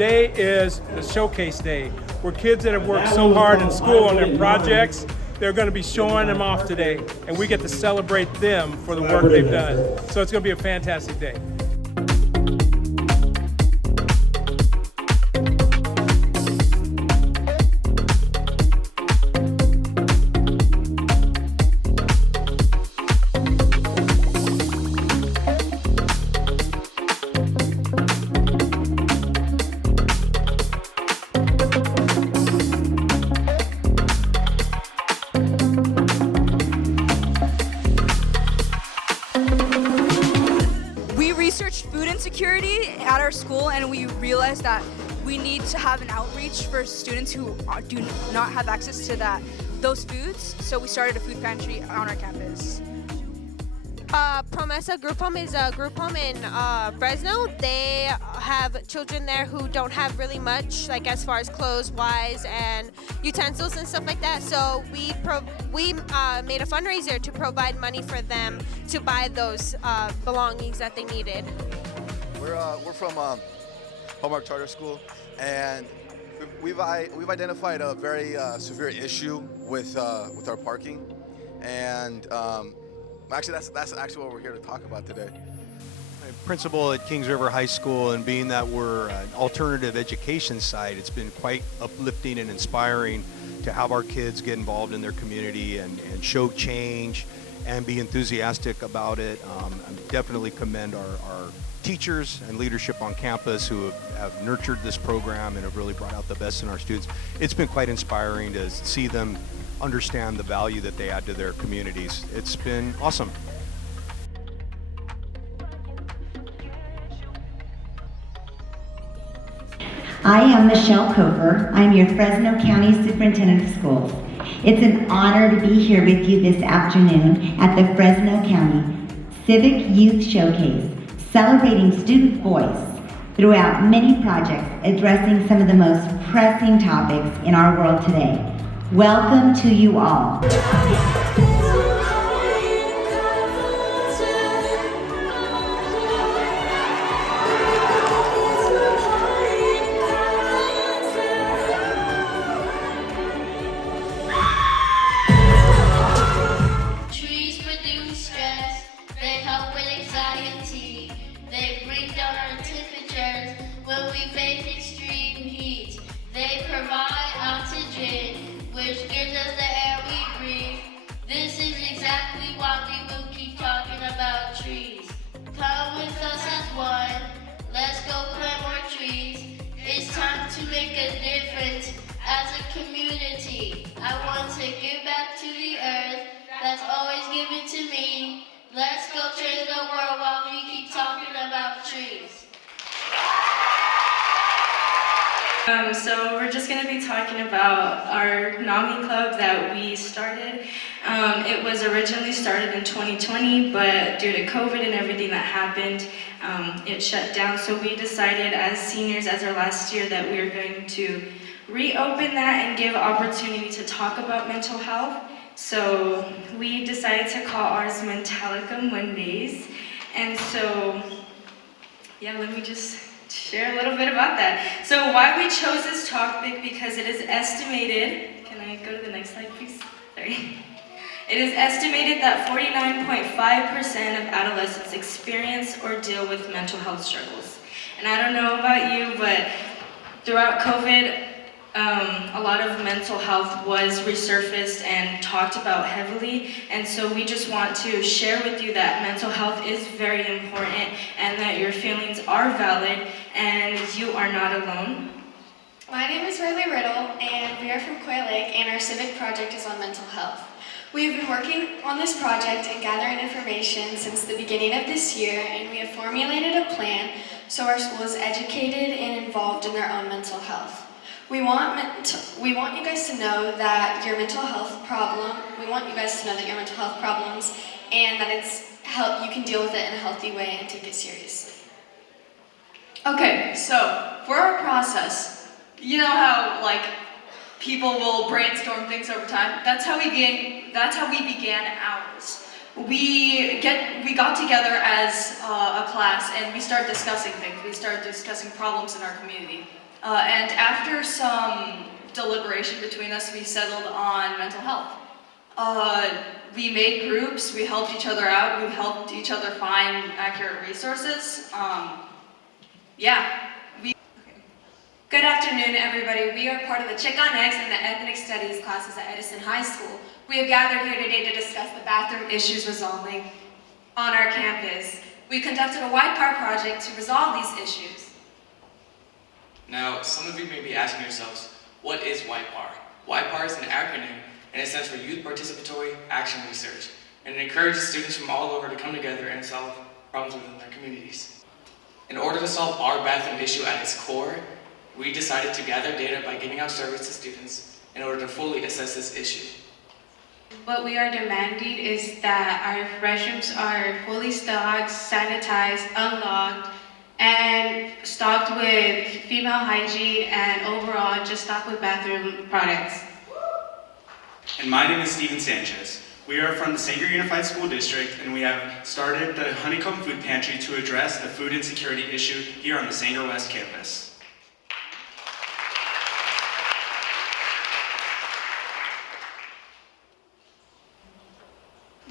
today is the showcase day, where kids that have worked so hard in school on their projects, they're going to be showing them off today, and we get to celebrate them for the work they've done. So it's going to be a fantastic day. We researched food insecurity at our school, and we realized that we need to have an outreach for students who do not have access to those foods. So we started a food pantry on our campus. Promesa Group Home is a group home in Fresno. They have children there who don't have really much, like as far as clothes-wise and utensils and stuff like that. So we made a fundraiser to provide money for them to buy those belongings that they needed. We're from Hallmark Charter School, and we've identified a very severe issue with our parking, and actually that's actually what we're here to talk about today. I'm principal at Kings River High School, and being that we're an alternative education site, it's been quite uplifting and inspiring to have our kids get involved in their community and show change and be enthusiastic about it. I definitely commend our teachers and leadership on campus who have nurtured this program and have really brought out the best in our students. It's been quite inspiring to see them understand the value that they add to their communities. It's been awesome. I am Michelle Coker. I'm your Fresno County Superintendent of Schools. It's an honor to be here with you this afternoon at the Fresno County Civic Youth Showcase, celebrating student voice throughout many projects addressing some of the most pressing topics in our world today. Welcome to you all. Trees reduce stress, they help with anxiety, they bring down our temperatures when we face extreme heat. They provide oxygen, which gives us the air we breathe. This is exactly why we will keep talking about trees. Come with us as one, let's go plant more trees. It's time to make a difference as a community. I want to give back to the earth that's always given to me. Let's go change the world while we keep talking about trees. So we're just going to be talking about our NAMI club that we started. It was originally started in 2020, but due to COVID and everything that happened, it shut down. So we decided as seniors, as our last year, that we were going to reopen that and give opportunity to talk about mental health. So we decided to call ours Mentalica Mondays. And so, yeah, let me just share a little bit about that. So why we chose this topic, because it is estimated, can I go to the next slide please? Sorry. It is estimated that 49.5% of adolescents experience or deal with mental health struggles. And I don't know about you, but throughout COVID, a lot of mental health was resurfaced and talked about heavily, and so we just want to share with you that mental health is very important and that your feelings are valid and you are not alone. My name is Riley Riddle, and we are from Quail Lake, and our civic project is on mental health. We have been working on this project and gathering information since the beginning of this year, and we have formulated a plan so our school is educated and involved in their own mental health. We want you guys to know that your mental health problems, and that you can deal with it in a healthy way and take it seriously. Okay, so for our process, you know how people will brainstorm things over time? That's how we began ours. We got together as a class and we started discussing things. We started discussing problems in our community. And after some deliberation between us, we settled on mental health. We made groups, we helped each other out, we helped each other find accurate resources. Yeah. Good afternoon, everybody. We are part of the Chick on X and the Ethnic Studies classes at Edison High School. We have gathered here today to discuss the bathroom issues resolving on our campus. We conducted a white car project to resolve these issues. Now, some of you may be asking yourselves, what is YPAR? YPAR is an acronym, and it stands for Youth Participatory Action Research, and it encourages students from all over to come together and solve problems within their communities. In order to solve our bathroom issue at its core, we decided to gather data by giving out surveys to students in order to fully assess this issue. What we are demanding is that our restrooms are fully stocked, sanitized, unlocked, and stocked with female hygiene and overall just stocked with bathroom products. And my name is Steven Sanchez. We are from the Sanger Unified School District, and we have started the Honeycomb Food Pantry to address the food insecurity issue here on the Sanger West campus.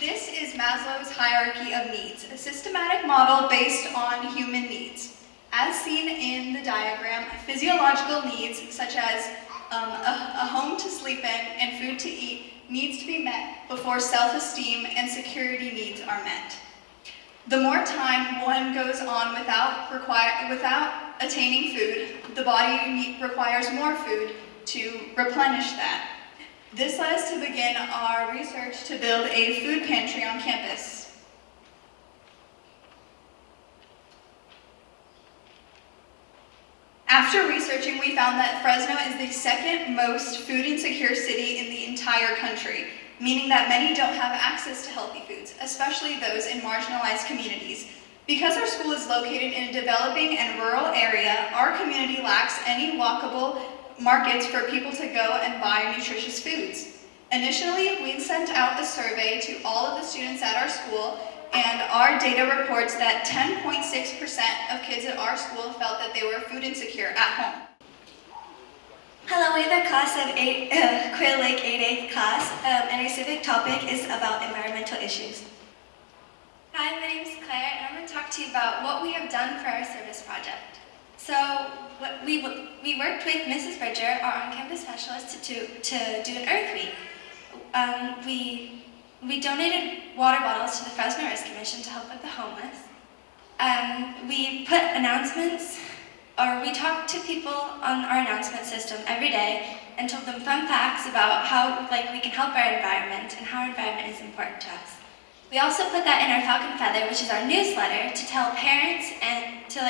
This is Maslow's hierarchy of needs, a systematic model based on human needs. As seen in the diagram, physiological needs such as a home to sleep in and food to eat needs to be met before self-esteem and security needs are met. The more time one goes on without attaining food, the body requires more food to replenish that. This led us to begin our research to build a food pantry on campus. After researching, we found that Fresno is the second most food insecure city in the entire country, meaning that many don't have access to healthy foods, especially those in marginalized communities. Because our school is located in a developing and rural area, our community lacks any walkable markets for people to go and buy nutritious foods. Initially, we sent out a survey to all of the students at our school, and our data reports that 10.6% of kids at our school felt that they were food insecure at home. Hello, we're the class of Quail Lake 8th class, and our civic topic is about environmental issues. Hi, my name is Claire, and I'm going to talk to you about what we have done for our service project. So, we worked with Mrs. Bridger, our on-campus specialist, to do an Earth Week. We donated water bottles to the Fresno Rescue Mission to help with the homeless. We put announcements, or we talked to people on our announcement system every day and told them fun facts about how we can help our environment and how our environment is important to us. We also put that in our Falcon Feather, which is our newsletter, to tell parents and to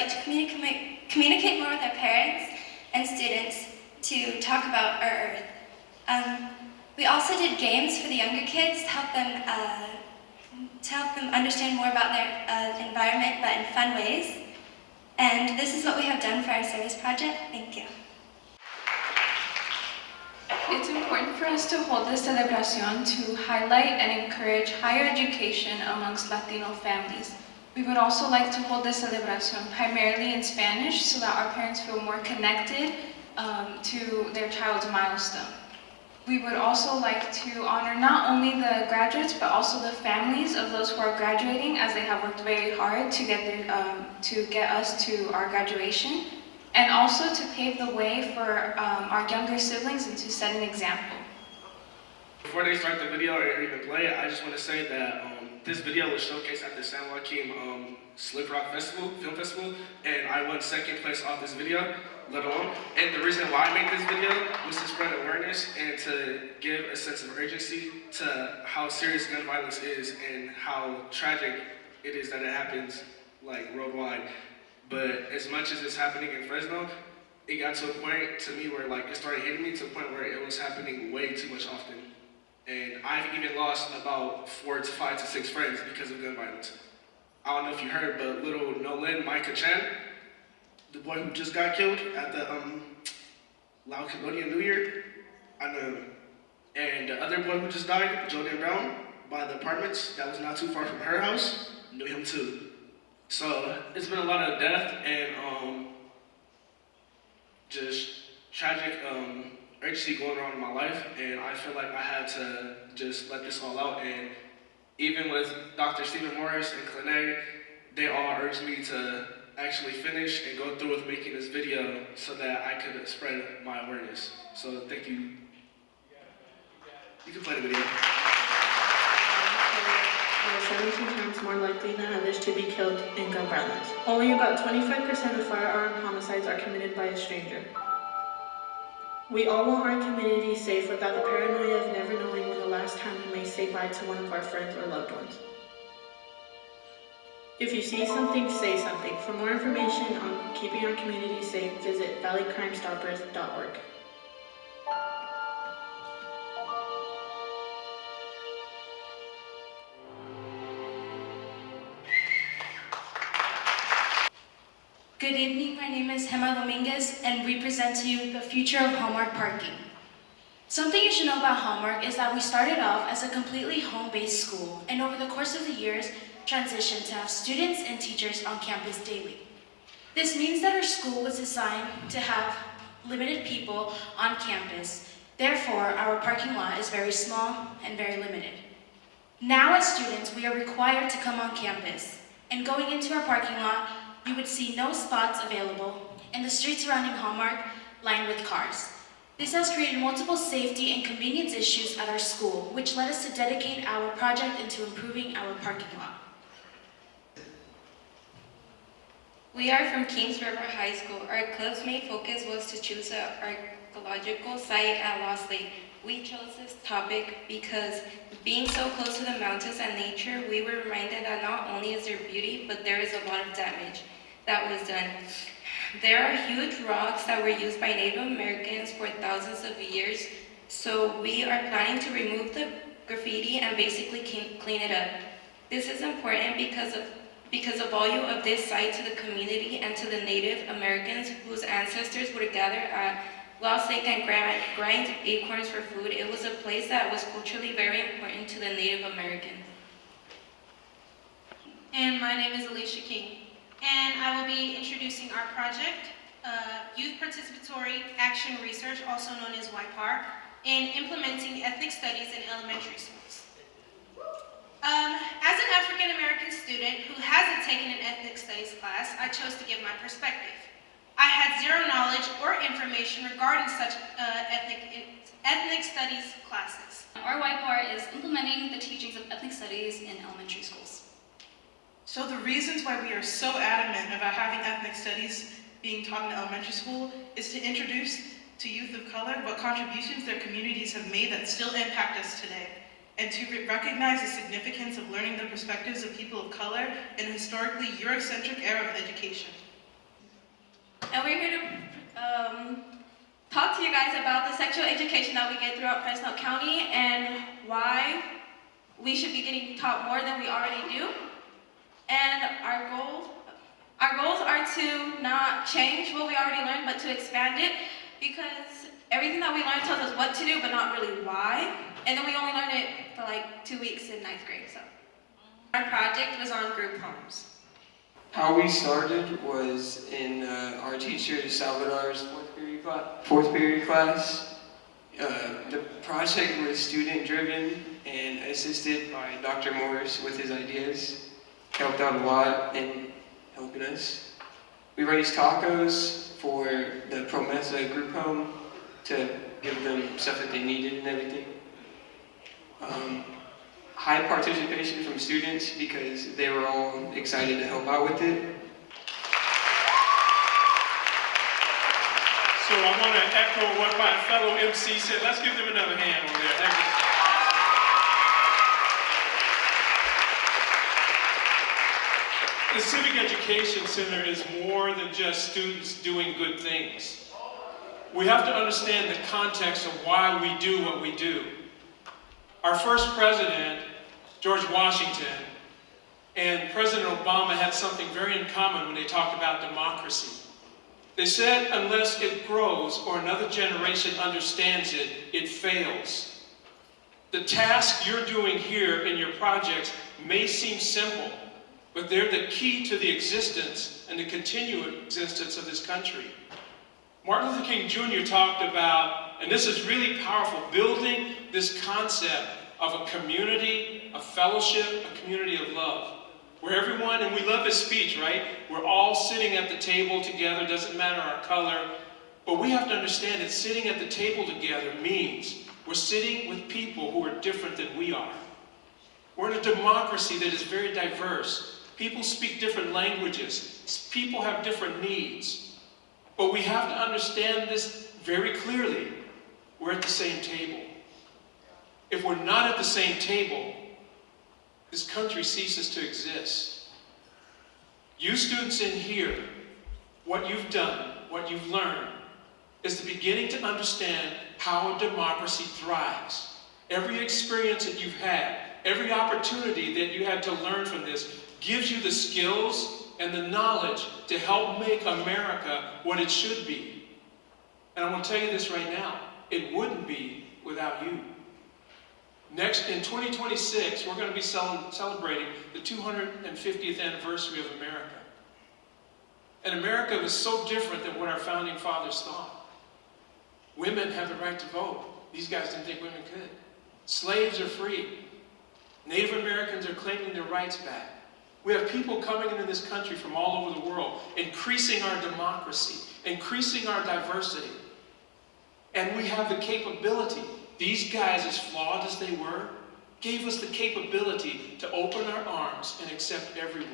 communicate more with our parents and students to talk about our Earth. We also did games for the younger kids to help them understand more about their environment, but in fun ways. And this is what we have done for our service project. Thank you. It's important for us to hold this celebration to highlight and encourage higher education amongst Latino families. We would also like to hold this celebration primarily in Spanish so that our parents feel more connected to their child's milestone. We would also like to honor not only the graduates, but also the families of those who are graduating, as they have worked very hard to get us to our graduation, and also to pave the way for our younger siblings and to set an example. Before they start the video or even play it, I just want to say that this video was showcased at the San Joaquin Slip Rock Film Festival, and I won second place off this video, let alone. And the reason why I made this video was to spread awareness and to give a sense of urgency to how serious gun violence is and how tragic it is that it happens worldwide. But as much as it's happening in Fresno, it got to a point to me where it started hitting me to a point where it was happening way too much often. And I've even lost about 4 to 5 to 6 friends because of gun violence. I don't know if you heard, but little Nolan Micah Chan, the boy who just got killed at the Lao Cambodian New Year, I know him. And the other boy who just died, Jordan Brown, by the apartments that was not too far from her house, knew him too. So it's been a lot of death, and just tragic urgency going on in my life, and I feel like I had to just let this all out. And even with Dr. Stephen Morris and Clinae, they all urged me to actually finish and go through with making this video so that I could spread my awareness. So thank you. You can play the video. Are 17 times more likely than others to be killed in gun violence. Only about 25% of firearm homicides are committed by a stranger. We all want our community safe without the paranoia of never knowing when the last time we may say bye to one of our friends or loved ones. If you see something, say something. For more information on keeping our community safe, visit valleycrimestoppers.org. Good evening, my name is Gemma Dominguez, and we present to you the future of Hallmark parking. Something you should know about Hallmark is that we started off as a completely home-based school, and over the course of the years, transitioned to have students and teachers on campus daily. This means that our school was designed to have limited people on campus. Therefore, our parking lot is very small and very limited. Now as students, we are required to come on campus, and going into our parking lot, you would see no spots available, and the streets surrounding Hallmark lined with cars. This has created multiple safety and convenience issues at our school, which led us to dedicate our project into improving our parking lot. We are from Kings River High School. Our club's main focus was to choose an archaeological site at Lost Lake. We chose this topic because being so close to the mountains and nature, we were reminded that not only is there beauty, but there is a lot of damage that was done. There are huge rocks that were used by Native Americans for thousands of years, so we are planning to remove the graffiti and basically clean it up. This is important because of value of this site to the community and to the Native Americans whose ancestors would gather at Lost Lake and grind acorns for food. It was a place that was culturally very important to the Native Americans. And my name is Alicia King, and I will be introducing our project, Youth Participatory Action Research, also known as YPAR, in implementing ethnic studies in elementary schools. As an African American student who hasn't taken an ethnic studies class, I chose to give my perspective. I had zero knowledge or information regarding such ethnic studies classes. Our YPAR is implementing the teachings of ethnic studies in elementary schools. So the reasons why we are so adamant about having ethnic studies being taught in elementary school is to introduce to youth of color what contributions their communities have made that still impact us today, and to recognize the significance of learning the perspectives of people of color in a historically Eurocentric era of education. And we're here to talk to you guys about the sexual education that we get throughout Fresno County and why we should be getting taught more than we already do. And our goals are to not change what we already learned, but to expand it, because everything that we learn tells us what to do, but not really why. And then we only learn it for like 2 weeks in 9th grade. So our project was on group homes. How we started was in our teacher Salvador's fourth period class. The project was student driven and assisted by Dr. Morris with his ideas. Helped out a lot in helping us. We raised tacos for the Promesa group home to give them stuff that they needed and everything. High participation from students because they were all excited to help out with it. So I want to echo what my fellow MC said. Let's give them another hand over there. Thank you. The Civic Education Center is more than just students doing good things. We have to understand the context of why we do what we do. Our first president, George Washington, and President Obama had something very in common when they talked about democracy. They said unless it grows or another generation understands it, it fails. The task you're doing here in your projects may seem simple, but they're the key to the existence and the continued existence of this country. Martin Luther King Jr. talked about, and this is really powerful, building this concept of a community, a fellowship, a community of love. Where everyone, and we love his speech, right? We're all sitting at the table together, doesn't matter our color, but we have to understand that sitting at the table together means we're sitting with people who are different than we are. We're in a democracy that is very diverse. People speak different languages. People have different needs. But we have to understand this very clearly. We're at the same table. If we're not at the same table, this country ceases to exist. You students in here, what you've done, what you've learned, is the beginning to understand how a democracy thrives. Every experience that you've had, every opportunity that you had to learn from this, gives you the skills and the knowledge to help make America what it should be. And I want to tell you this right now, it wouldn't be without you. Next, in 2026, we're going to be celebrating the 250th anniversary of America. And America was so different than what our founding fathers thought. Women have the right to vote. These guys didn't think women could. Slaves are free. Native Americans are claiming their rights back. We have people coming into this country from all over the world, increasing our democracy, increasing our diversity. And we have the capability. These guys, as flawed as they were, gave us the capability to open our arms and accept everyone.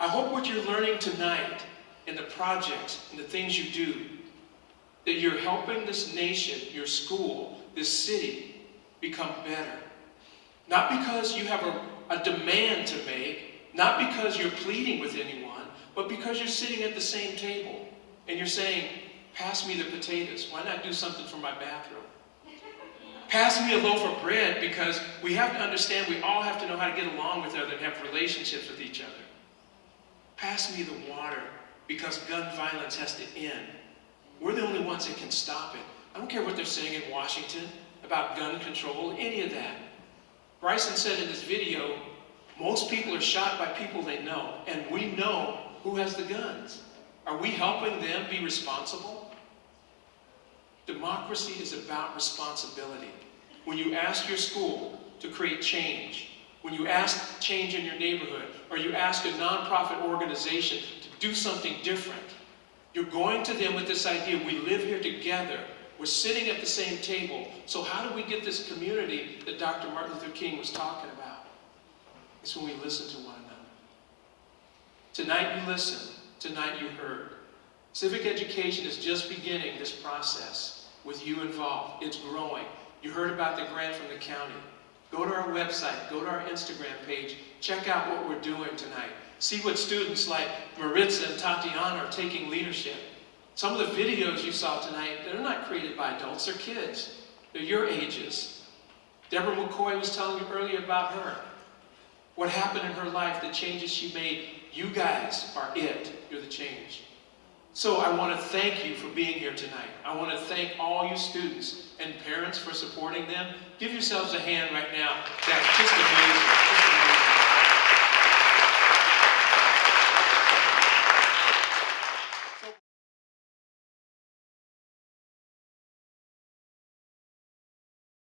I hope what you're learning tonight in the projects and the things you do, that you're helping this nation, your school, this city, become better. Not because you have a demand to make, not because you're pleading with anyone, but because you're sitting at the same table and you're saying, pass me the potatoes. Why not do something for my bathroom? Pass me a loaf of bread, because we have to understand we all have to know how to get along with others and have relationships with each other. Pass me the water, because gun violence has to end. We're the only ones that can stop it. I don't care what they're saying in Washington about gun control, any of that. Bryson said in this video, most people are shot by people they know, and we know who has the guns. Are we helping them be responsible? Democracy is about responsibility. When you ask your school to create change, when you ask change in your neighborhood, or you ask a nonprofit organization to do something different, you're going to them with this idea, we live here together, we're sitting at the same table, so how do we get this community that Dr. Martin Luther King was talking about? It's when we listen to one another. Tonight you listened, tonight you heard. Civic education is just beginning this process with you involved. It's growing. You heard about the grant from the county. Go to our website, go to our Instagram page, check out what we're doing tonight. See what students like Maritza and Tatiana are taking leadership. Some of the videos you saw tonight, they're not created by adults, they're kids. They're your ages. Deborah McCoy was telling you earlier about her. What happened in her life, the changes she made. You guys are it. You're the change. So I want to thank you for being here tonight. I want to thank all you students and parents for supporting them. Give yourselves a hand right now.